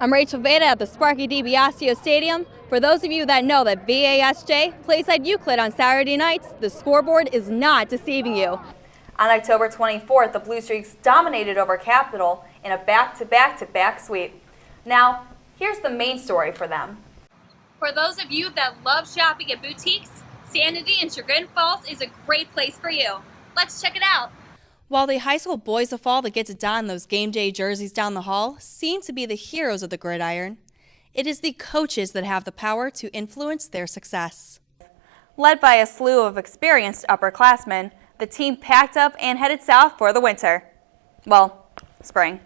I'm Rachel Vadaj at the Sparky DiBiasio Stadium. For those of you that know that VASJ plays at Euclid on Saturday nights, the scoreboard is not deceiving you. On October 24th, the Blue Streaks dominated over Capital in a back-to-back-to-back sweep. Now, here's the main story for them. For those of you that love shopping at boutiques, Sanity in Chagrin Falls is a great place for you. Let's check it out. While the high school boys of fall that get to don those game day jerseys down the hall seem to be the heroes of the gridiron, it is the coaches that have the power to influence their success. Led by a slew of experienced upperclassmen, the team packed up and headed south for the winter. Well, spring.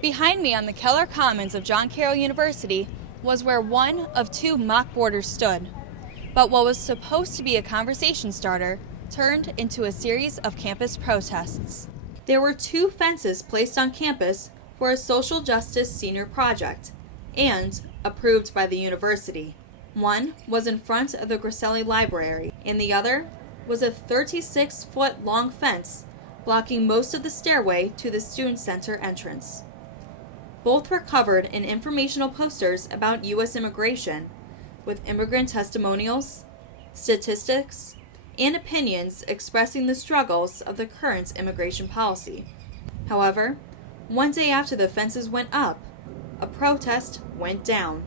Behind me on the Keller Commons of John Carroll University was where one of two mock borders stood. But what was supposed to be a conversation starter turned into a series of campus protests. There were two fences placed on campus for a social justice senior project and approved by the university. One was in front of the Griselli Library, and the other was a 36-foot long fence blocking most of the stairway to the Student Center entrance. Both were covered in informational posters about U.S. immigration, with immigrant testimonials, statistics, and opinions expressing the struggles of the current immigration policy. However, one day after the fences went up, a protest went down.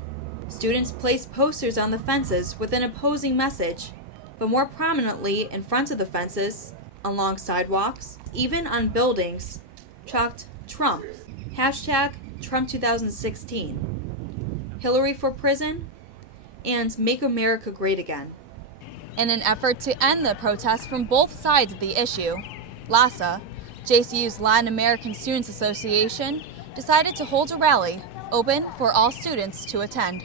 Students placed posters on the fences with an opposing message, but more prominently in front of the fences, along sidewalks, even on buildings, chalked Trump, hashtag Trump 2016, Hillary for prison, and Make America Great Again. In an effort to end the protests from both sides of the issue, LASA, JCU's Latin American Students Association, decided to hold a rally open for all students to attend.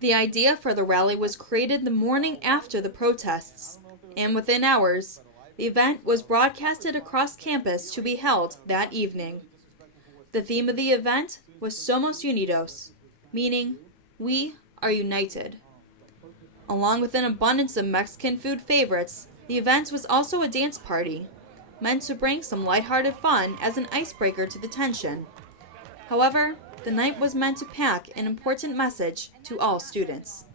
The idea for the rally was created the morning after the protests, and within hours, the event was broadcasted across campus to be held that evening. The theme of the event was Somos Unidos, meaning we are united. Along with an abundance of Mexican food favorites, the event was also a dance party, meant to bring some lighthearted fun as an icebreaker to the tension. However, the night was meant to pack an important message to all students.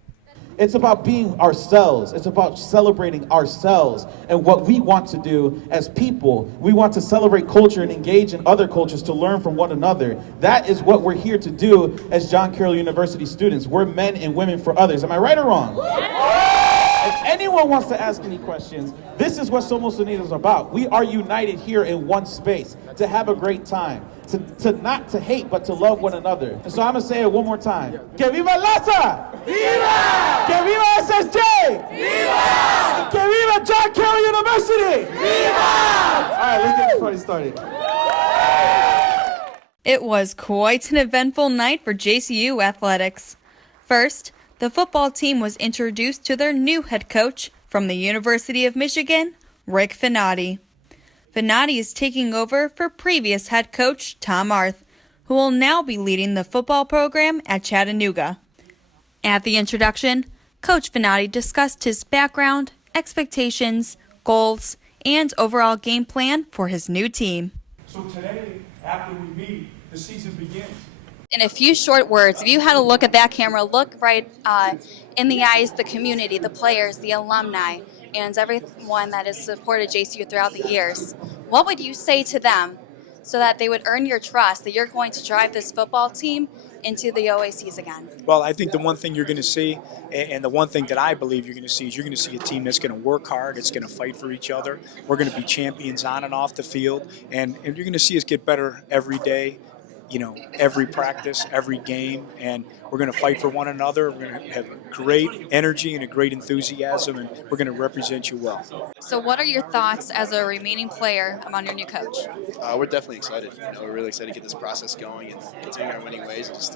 It's about being ourselves. It's about celebrating ourselves and what we want to do as people. We want to celebrate culture and engage in other cultures to learn from one another. That is what we're here to do as John Carroll University students. We're men and women for others. Am I right or wrong? If anyone wants to ask any questions, this is what Somos Unidos is about. We are united here in one space to have a great time. To not to hate, but to love one another. And so I'm going to say it one more time. Que viva LASA! Viva! Que viva SSJ! Viva! Que viva John Carroll University! Viva! All right, let's get this party started. It was quite an eventful night for JCU athletics. First, the football team was introduced to their new head coach from the University of Michigan, Rick Finati. Finati is taking over for previous head coach Tom Arth, who will now be leading the football program at Chattanooga. At the introduction, Coach Finati discussed his background, expectations, goals, and overall game plan for his new team. So today, after we meet, the season begins. In a few short words, if you had to look at that camera, look right in the eyes, the community, the players, the alumni, and everyone that has supported JCU throughout the years, what would you say to them so that they would earn your trust that you're going to drive this football team into the OACs again? Well, I think the one thing you're going to see, and the one thing that I believe you're going to see, is you're going to see a team that's going to work hard, it's going to fight for each other. We're going to be champions on and off the field, and you're going to see us get better every day. Every practice, every game, and we're going to fight for one another. We're going to have a great energy and a great enthusiasm, and we're going to represent you well. So what are your thoughts as a remaining player among your new coach? We're definitely excited. We're really excited to get this process going and continue our winning ways and just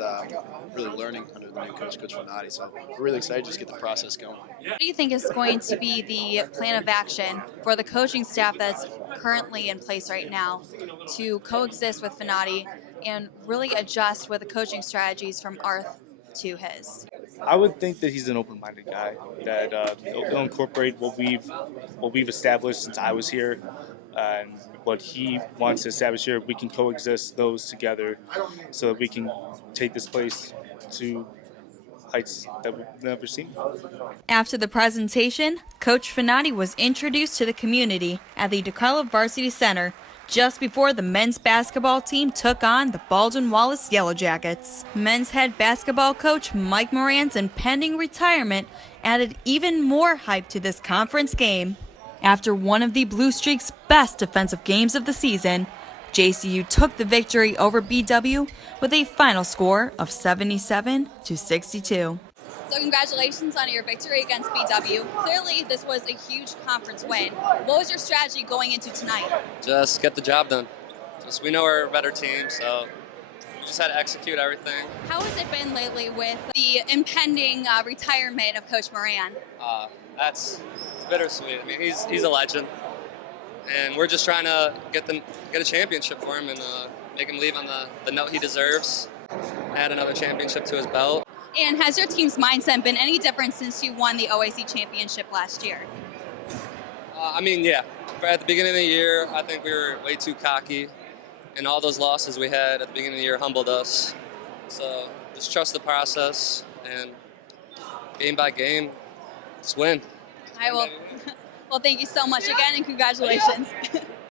really learning under the new coach, Coach Finati. So we're really excited to just get the process going. What do you think is going to be the plan of action for the coaching staff that's currently in place right now to coexist with Finati and really adjust with the coaching strategies from Arth to his? I would think that he's an open-minded guy, that he'll incorporate what we've established since I was here. And what he wants to establish here, we can coexist those together so that we can take this place to heights that we've never seen. After the presentation, Coach Fanati was introduced to the community at the DeCarlo Varsity Center just before the men's basketball team took on the Baldwin Wallace Yellow Jackets. Men's head basketball coach Mike Moran's impending retirement added even more hype to this conference game. After one of the Blue Streak's best defensive games of the season, JCU took the victory over BW with a final score of 77-62. So congratulations on your victory against BW. Clearly, this was a huge conference win. What was your strategy going into tonight? Just get the job done. We know we're a better team, so we just had to execute everything. How has it been lately with the impending retirement of Coach Moran? It's bittersweet. I mean, he's a legend, and we're just trying to get a championship for him and make him leave on the note he deserves. Add another championship to his belt. And has your team's mindset been any different since you won the OAC championship last year? Yeah. At the beginning of the year, I think we were way too cocky, and all those losses we had at the beginning of the year humbled us. So just trust the process, and game by game, just win. I will. Well, thank you so much again, and congratulations.